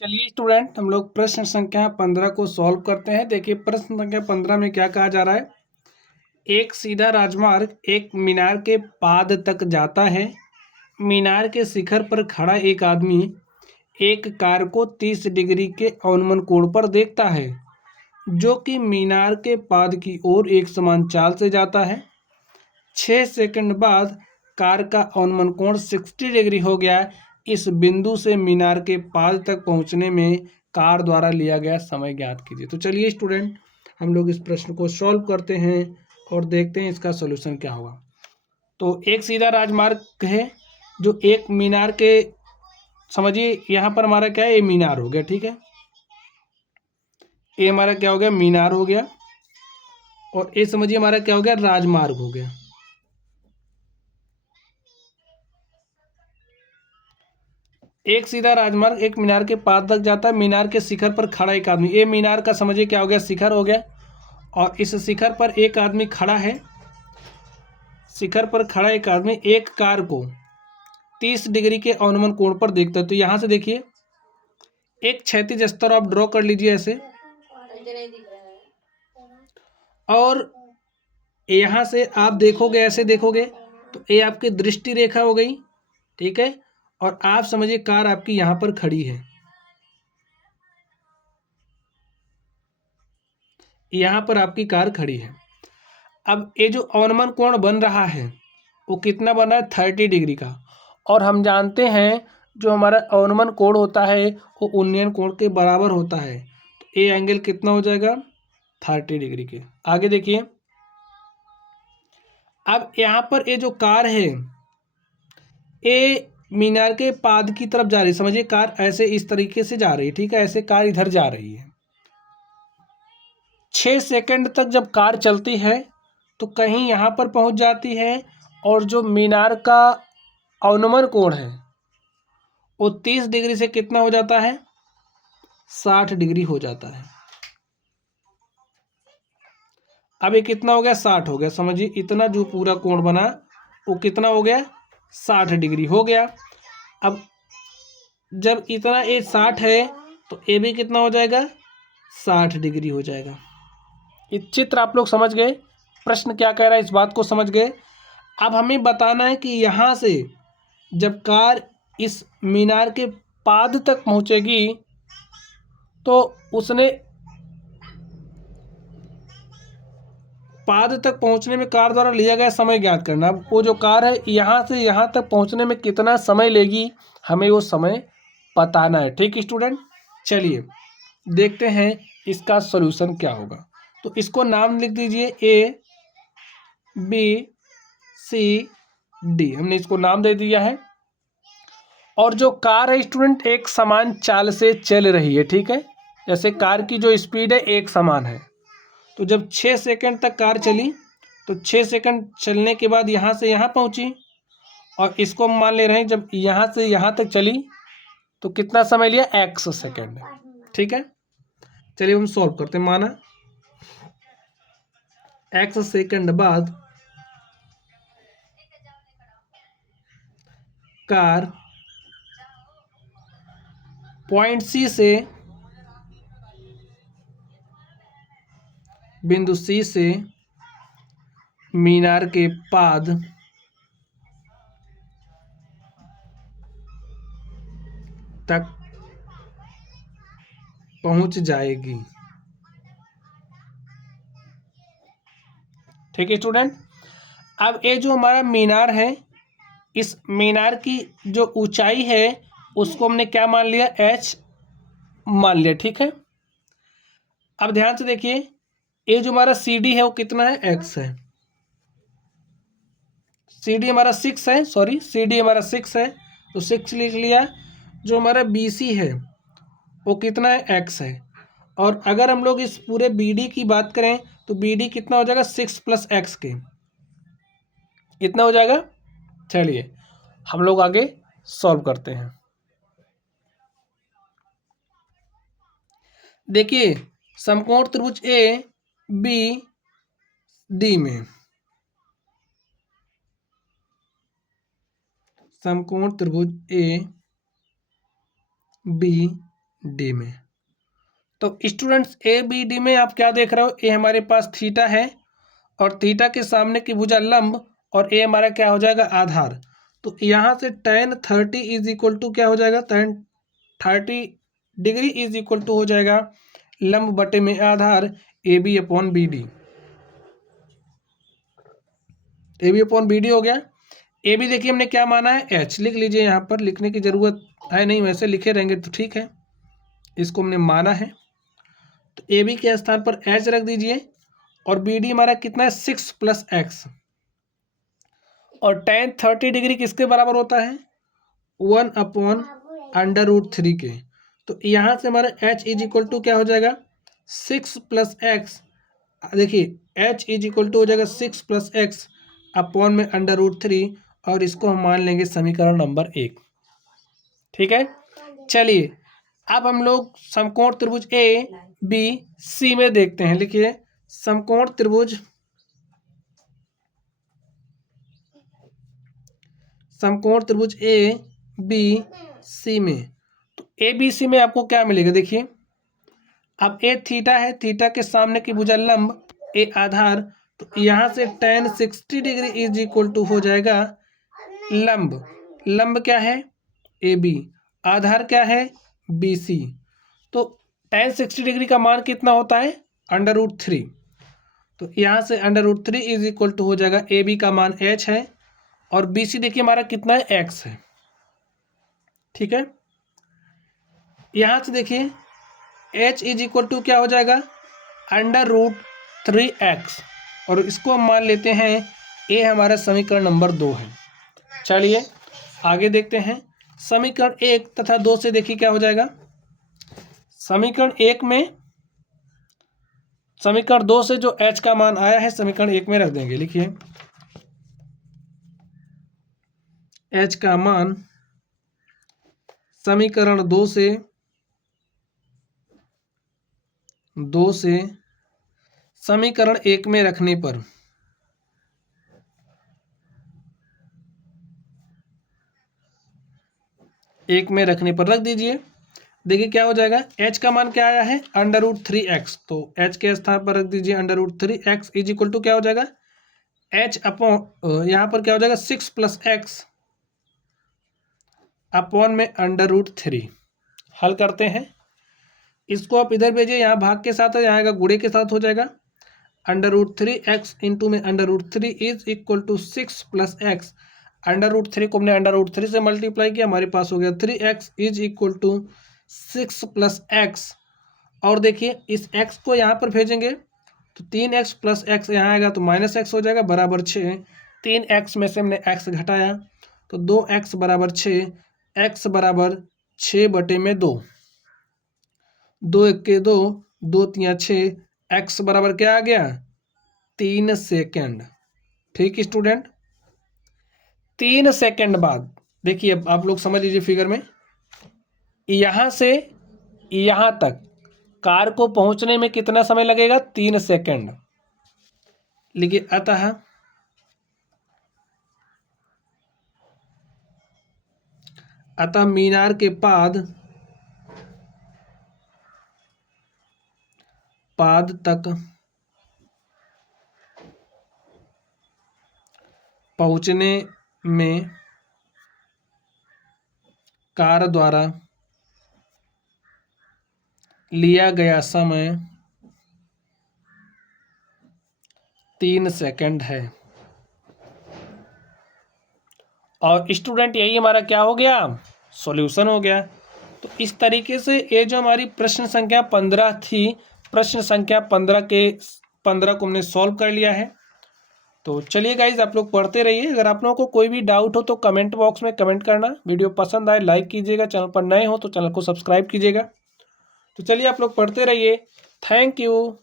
चलिए स्टूडेंट, हम लोग प्रश्न संख्या 15 को सॉल्व करते हैं। देखिए प्रश्न संख्या 15 में क्या कहा जा रहा है। एक सीधा राजमार्ग एक मीनार के पाद तक जाता है। मीनार के शिखर पर खड़ा एक आदमी एक कार को 30 डिग्री के अवनमन कोण पर देखता है, जो कि मीनार के पाद की ओर एक समान चाल से जाता है। 6 सेकंड बाद कार का अवनमन कोण 60 डिग्री हो गया। इस बिंदु से मीनार के पाद तक पहुंचने में कार द्वारा लिया गया समय ज्ञात कीजिए। तो चलिए स्टूडेंट, हम लोग इस प्रश्न को सॉल्व करते हैं और देखते हैं इसका सॉल्यूशन क्या होगा। तो एक सीधा राजमार्ग है जो एक मीनार के, समझिए यहाँ पर हमारा क्या है, ये मीनार हो गया, ठीक है। ये हमारा क्या हो गया, मीनार हो गया। और ये समझिए हमारा क्या हो गया, राजमार्ग हो गया। एक सीधा राजमार्ग एक मीनार के पास तक जाता है। मीनार के शिखर पर खड़ा एक आदमी, ये मीनार का समझिए क्या हो गया, शिखर हो गया। और इस शिखर पर एक आदमी खड़ा है। शिखर पर खड़ा एक आदमी एक कार को 30 डिग्री के अवनमन कोण पर देखता है। तो यहाँ से देखिए एक क्षैतिज स्तर आप ड्रॉ कर लीजिए ऐसे, और यहाँ से आप देखोगे, ऐसे देखोगे तो ये आपकी दृष्टि रेखा हो गई, ठीक है। और आप समझिए कार आपकी यहाँ पर खड़ी है, यहाँ पर आपकी कार खड़ी है। अब ये जो अवनमन कोण बन रहा है वो कितना बन रहा है, 30 डिग्री का। और हम जानते हैं जो हमारा अवनमन कोण होता है वो उन्नयन कोण के बराबर होता है। तो ये एंगल कितना हो जाएगा, 30 डिग्री के। आगे देखिए, अब यहाँ पर ये जो कार है ये मीनार के पाद की तरफ जा रही है। समझिए कार ऐसे इस तरीके से जा रही है, ठीक है, ऐसे कार इधर जा रही है। 6 सेकंड तक जब कार चलती है तो कहीं यहाँ पर पहुँच जाती है, और जो मीनार का अवनमन कोण है वो 30 डिग्री से कितना हो जाता है, 60 डिग्री हो जाता है। अब ये कितना हो गया, 60 हो गया। समझिए इतना जो पूरा कोण बना वो कितना हो गया, 60 डिग्री हो गया। अब जब इतना ये 60 है तो ये भी कितना हो जाएगा, 60 डिग्री हो जाएगा। ये चित्र आप लोग समझ गए, प्रश्न क्या कह रहा है इस बात को समझ गए। अब हमें बताना है कि यहाँ से जब कार इस मीनार के पाद तक पहुँचेगी तो उसने पाद तक पहुंचने में कार द्वारा लिया गया समय ज्ञात करना। अब वो जो कार है यहाँ से यहाँ तक पहुंचने में कितना समय लेगी, हमें वो समय बताना है, ठीक स्टूडेंट। चलिए देखते हैं इसका सॉल्यूशन क्या होगा। तो इसको नाम लिख दीजिए ए बी सी डी, हमने इसको नाम दे दिया है। और जो कार है स्टूडेंट एक समान चाल से चल रही है, ठीक है। जैसे कार की जो स्पीड है एक समान है। तो जब 6 सेकंड तक कार चली तो 6 सेकंड चलने के बाद यहाँ से यहाँ पहुँची, और इसको हम मान ले रहे हैं जब यहाँ से यहाँ तक चली तो कितना समय लिया, x सेकंड, ठीक है। चलिए हम सॉल्व करते हैं। माना x सेकंड बाद कार पॉइंट C से बिंदु C से मीनार के पाद तक पहुंच जाएगी, ठीक है स्टूडेंट। अब ये जो हमारा मीनार है, इस मीनार की जो ऊंचाई है उसको हमने क्या मान लिया, h मान लिया, ठीक है। अब ध्यान से देखिए, ये जो हमारा CD है वो कितना है, x है। CD हमारा 6 है, सॉरी CD हमारा 6 है तो 6 लिख लिया। जो हमारा BC है वो कितना है, x है। और अगर हम लोग इस पूरे BD की बात करें तो BD कितना हो जाएगा, 6 + x के, इतना हो जाएगा। चलिए हम लोग आगे सॉल्व करते हैं। देखिए समकोण त्रिभुज ABD में, समकोण त्रिभुज ABD डी में। तो स्टूडेंट्स ए बी डी में आप क्या देख रहे हो, ए हमारे पास थीटा है और थीटा के सामने की भुजा लंब और ए हमारा क्या हो जाएगा आधार। तो यहाँ से tan 30 इज इक्वल टू क्या हो जाएगा, tan 30 degree is equal to हो जाएगा लंब बटे में आधार A B upon B D. A B upon B D हो गया। ए बी देखिए हमने क्या माना है, एच लिख लीजिए, यहाँ पर लिखने की जरूरत है नहीं, वैसे लिखे रहेंगे तो ठीक है, इसको हमने माना है। तो ए बी के स्थान पर एच रख दीजिए और बी डी हमारा कितना है 6 + x और tan 30 डिग्री किसके बराबर होता है 1/√3 के। तो यहाँ से हमारा h इज इक्वल टू क्या हो जाएगा 6 + x। देखिए h इज इक्वल टू हो जाएगा 6 + x अपॉन में √3 और इसको हम मान लेंगे समीकरण नंबर 1। ठीक है, चलिए अब हम लोग समकोण त्रिभुज ए बी सी में देखते हैं। लिखिए समकोण त्रिभुज ए बी सी में। तो ए बी सी में आपको क्या मिलेगा, देखिए अब ए थीटा है, थीटा के सामने की भुजा लंब ए आधार। तो यहाँ से tan 60 degree is equal to हो जाएगा लंब, लंब क्या है ए बी, आधार क्या है बी सी। तो tan 60 डिग्री का मान कितना होता है √3। तो यहाँ से √3 इज इक्वल टू हो जाएगा ए बी का मान h है और बी सी देखिए हमारा कितना है x है। ठीक है, यहाँ से देखिए h इज इक्वल टू क्या हो जाएगा √3x और इसको हम मान लेते हैं ए हमारा समीकरण नंबर 2 है। चलिए आगे देखते हैं समीकरण 1 तथा 2 से। देखिए क्या हो जाएगा समीकरण 1 में, समीकरण 2 से जो h का मान आया है समीकरण 1 में रख देंगे। लिखिए h का मान समीकरण 2 से समीकरण 1 में रखने पर रख दीजिए। देखिए क्या हो जाएगा h का मान क्या आया है √3x। तो h के स्थान पर रख दीजिए √3x इज इक्वल टू क्या हो जाएगा h अपॉन यहाँ पर क्या हो जाएगा 6 + x अपॉन में √3। हल करते हैं, इसको आप इधर भेजिए, यहाँ भाग के साथ है, यहाँ आएगा गुणे के साथ हो जाएगा √3x इंटू में √3 इज इक्वल टू 6 + x। √3 को हमने √3 से मल्टीप्लाई किया, हमारे पास हो गया 3x is equal to 6 + x। और देखिए इस x को यहाँ पर भेजेंगे तो 3x + x यहाँ आएगा तो -x हो जाएगा बराबर 6। 3x में से हमने x घटाया तो 2x बराबर 6, x बराबर 6/2। 2 × 1 = 2, 2 × 3 = 6, x बराबर क्या आ गया 3 सेकेंड। ठीक स्टूडेंट, 3 सेकेंड बाद देखिए अब आप लोग समझ लीजिए फिगर में, यहाँ से यहाँ तक कार को पहुंचने में कितना समय लगेगा 3 सेकेंड। लिखिए अतः मीनार के पाद तक पहुंचने में कार द्वारा लिया गया समय 3 सेकेंड है। और स्टूडेंट यही हमारा क्या हो गया सॉल्यूशन हो गया। तो इस तरीके से ये जो हमारी प्रश्न संख्या 15 थी, प्रश्न संख्या 15 को हमने सॉल्व कर लिया है। तो चलिए गाइज आप लोग पढ़ते रहिए, अगर आप लोगों को कोई भी डाउट हो तो कमेंट बॉक्स में कमेंट करना। वीडियो पसंद आए लाइक कीजिएगा, चैनल पर नए हो तो चैनल को सब्सक्राइब कीजिएगा। तो चलिए आप लोग पढ़ते रहिए, थैंक यू।